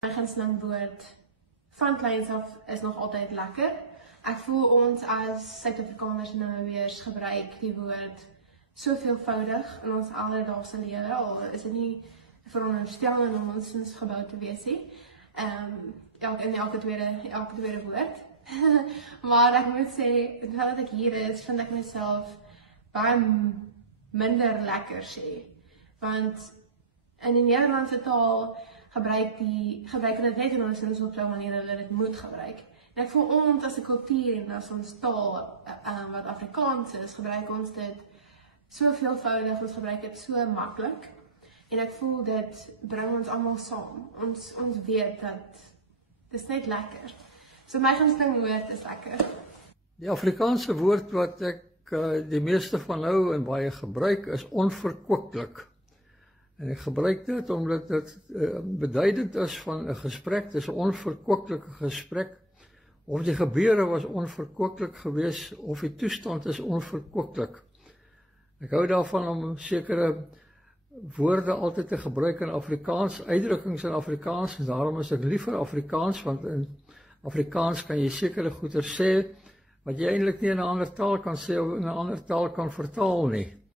My gunsteling woord van kleins af is nog altyd lekker. Ek voel ons as Suid-Afrikaners en Namibiërs gebruik die woord so veelvoudig in ons alledaagse lewe, al is dit nie veronderstelling om ons gebou te wees nie. In elke tweede woord. Maar ek moet sê, terwyl ek hier is, vind ek myself baie minder lekker sê. Want in die Nederlandse taal gebruik dit net in ons op so 'n manier dat dit moet gebruik. En ek voel ons as 'n kultuur en as ons taal wat Afrikaans is, gebruik ons dit so veelvoudig, ons gebruik dit so maklik. En ek voel dit bring ons almal saam. Ons weet dat dit is net lekker. So my gunsteling woord is lekker. Die Afrikaanse woord wat ek die meeste van nou en baie gebruik is onverkwiklik. En ek gebruik dit omdat dit beduidend is van 'n gesprek, dis 'n onverkwiklike gesprek. Of die gebeure was onverkwiklik geweest of die toestand is onverkwiklik. Ek hou daarvan om sekere woorde altyd te gebruik in Afrikaans, uitdrukkings in Afrikaans, en daarom is ek liever Afrikaans, want in Afrikaans kan jy sekere goeie sê wat jy eintlik nie in 'n ander taal kan sê of in 'n ander taal kan vertaal nie.